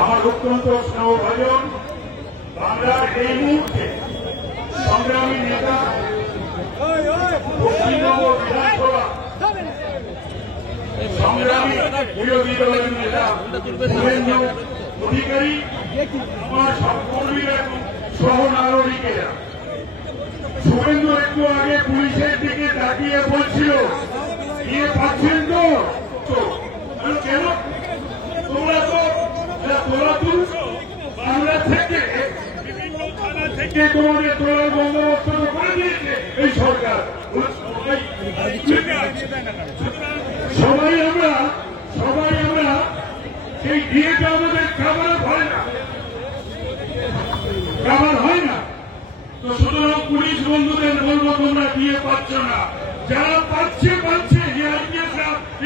আমার অত্যন্ত স্নেহভাজন বাংলার এই মুহূর্তে সংগ্রামী নেতা পশ্চিমবঙ্গ বিধানসভা সংগ্রামী বিরোধী দলের নেতা শুভেন্দু অধিকারী, আমার সহকর্মীরা এবং সহনাগরিকেরা। শুভেন্দু একটু আগে পুলিশের দিকে তাকিয়ে বলছিল, নিয়ে পাচ্ছেন তো কেন তোমরা তুলছো বাংলা থেকে বিভিন্ন থানা থেকে তোমাদের তোলার বন্দোবস্ত করে দিয়েছে এই সরকার। সবাই আমরা সেই দিয়েটা আমাদের খাবার হয় না। তো সুতরাং পুলিশ বন্ধুদের বলবো, তোমরা দিয়ে পাচ্ছ না, যারা পাচ্ছে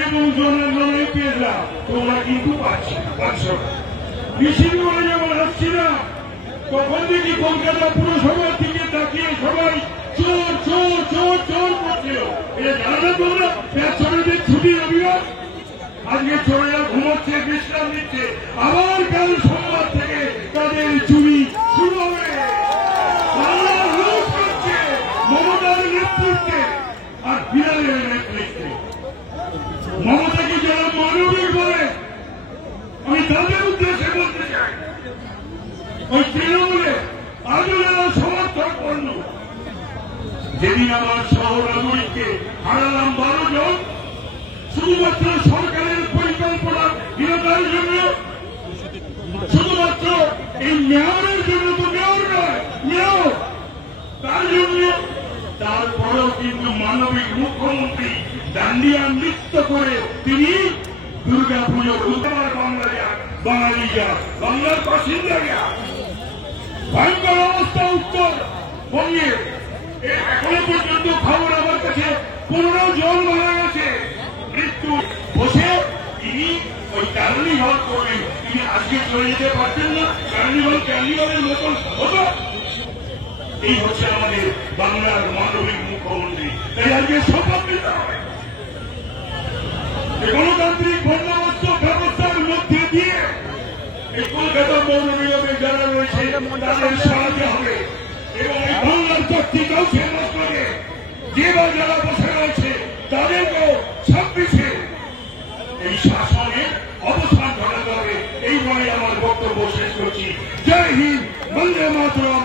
এবং তোমরা কিন্তু পাচ্ছ না। মিছিল করে যেমন আসছি না, তখন দেখি কলকাতা পুরসভার দিকে তাকিয়ে সবাই চোর চোর চোর চোর করছিল। এটা জানো তোমরা ব্যবসায়ীদের ছুটি রবিবার, আজকে চোরেরা ঘুমোচ্ছে, বিশ্রাম নিচ্ছে, আবার কাল সোমবার থেকে তাদের চুরি শুরু হবে। মমতার নেতৃত্বে আর বিড়ালের নেতৃত্বে। মমতাকে যারা মানবিক বলে, আমি তাদের উদ্দেশ্যে বলতে চাই, ওই তৃণমূলে আজও যারা সমর্থন করল, যেদিন আমার শহর নাগরিককে হারালাম 12 জন, শুধুমাত্র সরকারের পরিকল্পনাহীনতার জন্য, শুধুমাত্র এই মেয়রের জন্য, তো মেয়র নয়, মেয়র তার জন্য। তারপরেও কিন্তু মানবিক মুখ্যমন্ত্রী ডান্ডিয়া নৃত্য করে তিনি দুর্গা পুজো উত্তর বাঙালি যা বাংলার বাসিন্দা যা ভয়ঙ্কর অবস্থা উত্তরবঙ্গে। এখনো পর্যন্ত খবর আমার কাছে 15 জন মারা গেছে মৃত্যু। বসে তিনি ওই কার্নিভাল করবেন, তিনি আজকে চলে যেতে পারতেন না? কার্নিভালের মতন হতো। এই হচ্ছে আমাদের বাংলার মানবিক মুখ্যমন্ত্রী। তাই আজকে শপথ নিতে হবে গণতান্ত্রিক বন্দোবস্ত ব্যবস্থার মধ্যে দিয়ে এই কলকাতা পৌর নিগমে যারা রয়েছে তাদের সরাতে হবে এবং এই বাংলার পত্রিকাও শেষ করে যেবার যারা বসে রয়েছে তাদেরকেও 26-এ এই শাসনের অবসান ঘটাতে হবে। এই বলে আমার বক্তব্য শেষ করছি। জয় হিন্দ, বন্দে মাতরম।